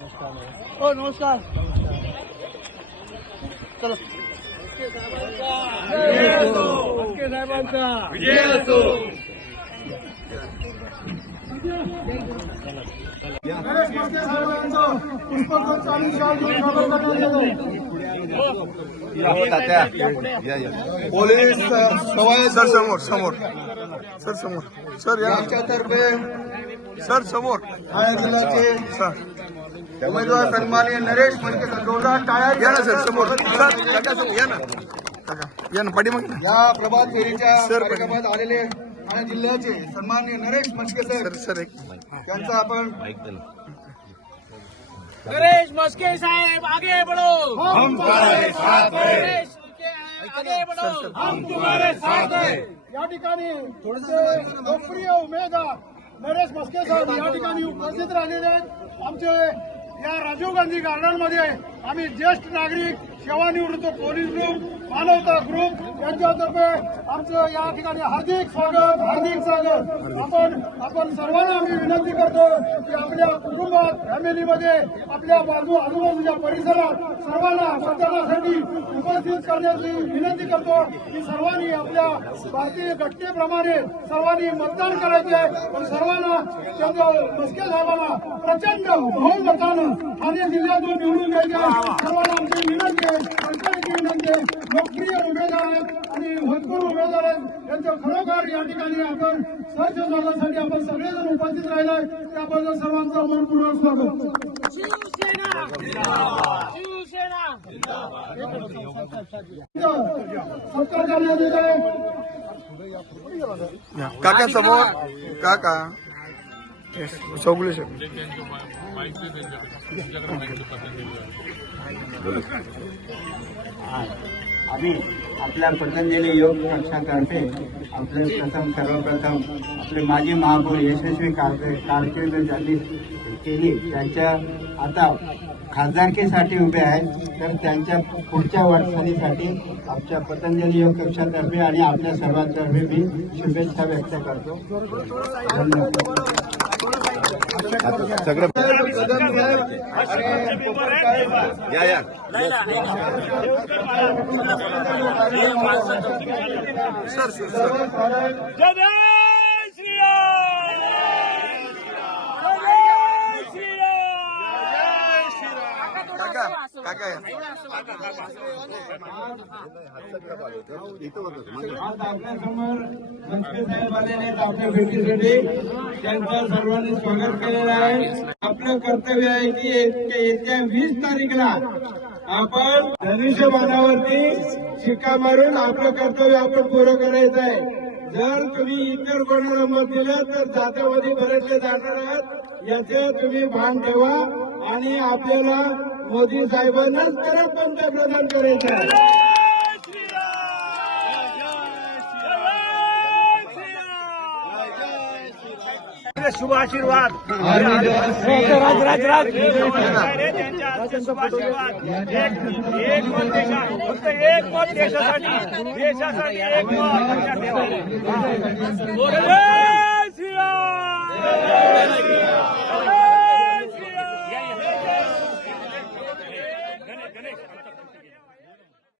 हो नमस्कार। चलो। पोलीस कवायत सर समोर समोर। सर समोर। सर या यांच्यातर्फे सर समोर। ठाणे जिल्ह्याचे सर। उमेदवार सन्माननीय नरेश मनकेकर जोरदार टाळ्या या ना सर समोर. सर काका समोर या ना. काका या ना पाठीमागे ना. या प्रभात फेरीच्या सर, कार्यक्रमात आलेले ठाणे जिल्ह्याचे सन्माननीय नरेश मनकेकर सर. सर एक. यांचा आपण नरेश मस्के साहेब आगे बढ़ो. हम तुम्हारे साथ हैं. आगे बढ़ो. हम तुम्हारे साथ हैं. या ठिकाणी थोडेसे लोकप्रिय उमेदवार नरेश मस्के साहेब या ठिकाणी उपस्थित राहिलेले आहेत. आमचे या राजीव गांधी गार्डनमध्ये आम्ही ज्येष्ठ नागरिक सेवानिवृत्त पोलीस ग्रुप मानवता ग्रुप यांच्यातर्फे आमचं या ठिकाणी हार्दिक स्वागत हार्दिक स्वागत. आपण आपण सर्वांना आम्ही विनंती करतो की आपल्या कुटुंबात फॅमिलीमध्ये आपल्या बाजू आजूबाजूच्या परिसरात सर्वांना मतदानासाठी उपस्थित करण्याची विनंती करतो की सर्वांनी आपल्या भारतीय घटनेप्रमाणे सर्वांनी मतदान करायचे आहे पण सर्वांना त्यांच्या मस्के साहेबांना प्रचंड बहुमतानं ठाणे जिल्ह्यातून निवडून द्यायचे सर्वांना आमची विनंती आहे सरकारची विनंती आहे लोकप्रिय उमेदवार आहेत आणि उमेदवार आहेत यांचं खरोखर या ठिकाणी आपण सर्च शोधण्यासाठी आपण सगळेजण उपस्थित राहिलाय. त्याबद्दल सर्वांचं मनपूर्वक स्वागत. सत्कार करण्यात येत आहे. या. काका? समोर काका येस चौगुले साहेब आम्ही आपल्या पतंजली योग पक्षातर्फे आपले प्रथम सर्वप्रथम आपले माजी महापौर यशस्वी कारके कारकीर्द ज्यांनी केली त्यांच्या आता खासदारकीसाठी उभे आहेत. तर त्यांच्या पुढच्या वाटचालीसाठी आमच्या पतंजली योग कक्षातर्फे आणि आपल्या सर्वांतर्फे मी शुभेच्छा व्यक्त करतो. धन्यवाद. सगळं या या सर सर काका काका या. आज आपल्यासमोर मनसे साहेब आलेले आहेत आपल्या भेटीसाठी. त्यांचं सर्वांनी स्वागत केलेलं आहे. आपलं कर्तव्य आहे की येत्या वीस तारीखला आपण धनुष्यबाणावरती शिक्का मारून आपलं कर्तव्य आपण पुरं करायचं आहे. जर तुम्ही इतर कोणाला मत दिलं तर जात्यामध्ये बरेचसे जाणार आहात. याचे तुम्ही भान ठेवा आणि आपल्याला मोदी साहेबांनाच परत पंतप्रधान करायचं आहे शुभ आशीर्वाद राज राज राज त्यांच्या शुभ आशीर्वाद एक एक मत देशा फक्त एक मत देशासाठी देशासाठी एक मत